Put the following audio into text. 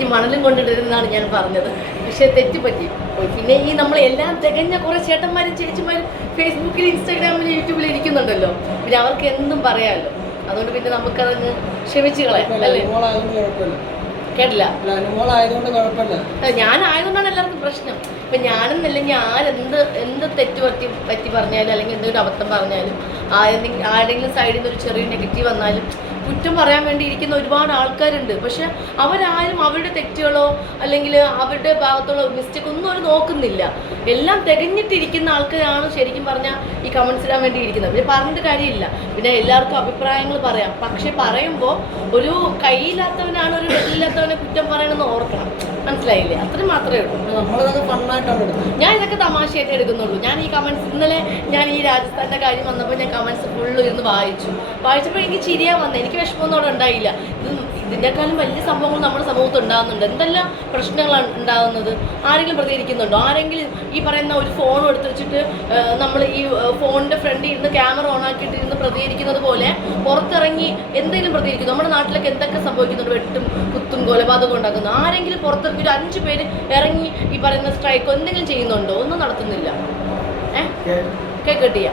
ഈ മണലും കൊണ്ടിട്ടിരുന്നാണ് ഞാൻ പറഞ്ഞത്. പക്ഷെ തെറ്റുപറ്റി. പിന്നെ ഈ നമ്മൾ എല്ലാം തികഞ്ഞ കുറെ ചേട്ടന്മാരും ചേച്ചിമാരും ഫേസ്ബുക്കിൽ ഇൻസ്റ്റാഗ്രാമിൽ യൂട്യൂബിൽ ഇരിക്കുന്നുണ്ടല്ലോ. പിന്നെ അവർക്ക് എന്തും പറയാമല്ലോ. അതുകൊണ്ട് പിന്നെ നമുക്കതങ്ങ് ക്ഷമിച്ചു കളയാം അല്ലേ? കേട്ടില്ല. ഞാനായതുകൊണ്ടാണ് എല്ലാവർക്കും പ്രശ്നം. ഇപ്പം ഞാനെന്നല്ലെങ്കിൽ എന്ത് തെറ്റ് പറ്റി പറഞ്ഞാലും അല്ലെങ്കിൽ എന്തെങ്കിലും അബദ്ധം പറഞ്ഞാലും ആരുടെങ്കിലും സൈഡിൽ നിന്ന് ഒരു ചെറിയ നെഗറ്റീവ് വന്നാലും കുറ്റം പറയാൻ വേണ്ടി ഇരിക്കുന്ന ഒരുപാട് ആൾക്കാരുണ്ട്. പക്ഷെ അവരാരും അവരുടെ തെറ്റുകളോ അല്ലെങ്കിൽ അവരുടെ ഭാഗത്തുള്ള മിസ്റ്റേക്ക് ഒന്നും അവർ നോക്കുന്നില്ല. എല്ലാം തികഞ്ഞിട്ടിരിക്കുന്ന ആൾക്കാരാണ് ശരിക്കും പറഞ്ഞാൽ ഈ കമൻസ് ഇടാൻ വേണ്ടി ഇരിക്കുന്നത്. പിന്നെ പറഞ്ഞിട്ട് കാര്യമില്ല. പിന്നെ എല്ലാവർക്കും അഭിപ്രായങ്ങൾ പറയാം. പക്ഷെ പറയുമ്പോൾ ഒരു കൈയില്ലാത്തവനാണ് ഒരു വെല്ലില്ലാത്തവനെ കുറ്റം പറയണമെന്ന് ഓർക്കണം. മനസ്സിലായില്ലേ? അത്രയും മാത്രമേ ഉള്ളൂ. ഞാൻ ഇതൊക്കെ തമാശയായിട്ട് എടുക്കുന്നുള്ളൂ. ഞാൻ ഈ കമൻസ് ഇന്നലെ ഞാൻ ഈ രാജസ്ഥാൻ്റെ കാര്യം വന്നപ്പോൾ ഞാൻ കമൻസ് ഫുള്ള് ഇരുന്ന് വായിച്ചപ്പോൾ എനിക്ക് ചിരിയാൻ വന്നത്. എനിക്ക് വിഷമമൊന്നും അവിടെ ഉണ്ടായില്ല. ഇതിനേക്കാളും വലിയ സംഭവങ്ങൾ നമ്മുടെ സമൂഹത്തിൽ ഉണ്ടാകുന്നുണ്ട്. എന്തെല്ലാം പ്രശ്നങ്ങളാണ് ഉണ്ടാകുന്നത്. ആരെങ്കിലും പ്രതികരിക്കുന്നുണ്ടോ? ആരെങ്കിലും ഈ പറയുന്ന ഒരു ഫോൺ എടുത്ത് വെച്ചിട്ട് നമ്മൾ ഈ ഫോണിൻ്റെ ഫ്രണ്ടിൽ ഇരുന്ന് ക്യാമറ ഓൺ ആക്കിയിട്ട് ഇരുന്ന് പ്രതികരിക്കുന്നത് പോലെ പുറത്തിറങ്ങി എന്തെങ്കിലും പ്രതികരിക്കും? നമ്മുടെ നാട്ടിലൊക്കെ എന്തൊക്കെ സംഭവിക്കുന്നുണ്ട്? വെട്ടും കുത്തും കൊലപാതകം ഉണ്ടാക്കുന്നു. ആരെങ്കിലും പുറത്തിറങ്ങി ഒരു 5 പേര് ഇറങ്ങി ഈ പറയുന്ന സ്ട്രൈക്കോ എന്തെങ്കിലും ചെയ്യുന്നുണ്ടോ? ഒന്നും നടത്തുന്നില്ല. കേട്ടില്ല.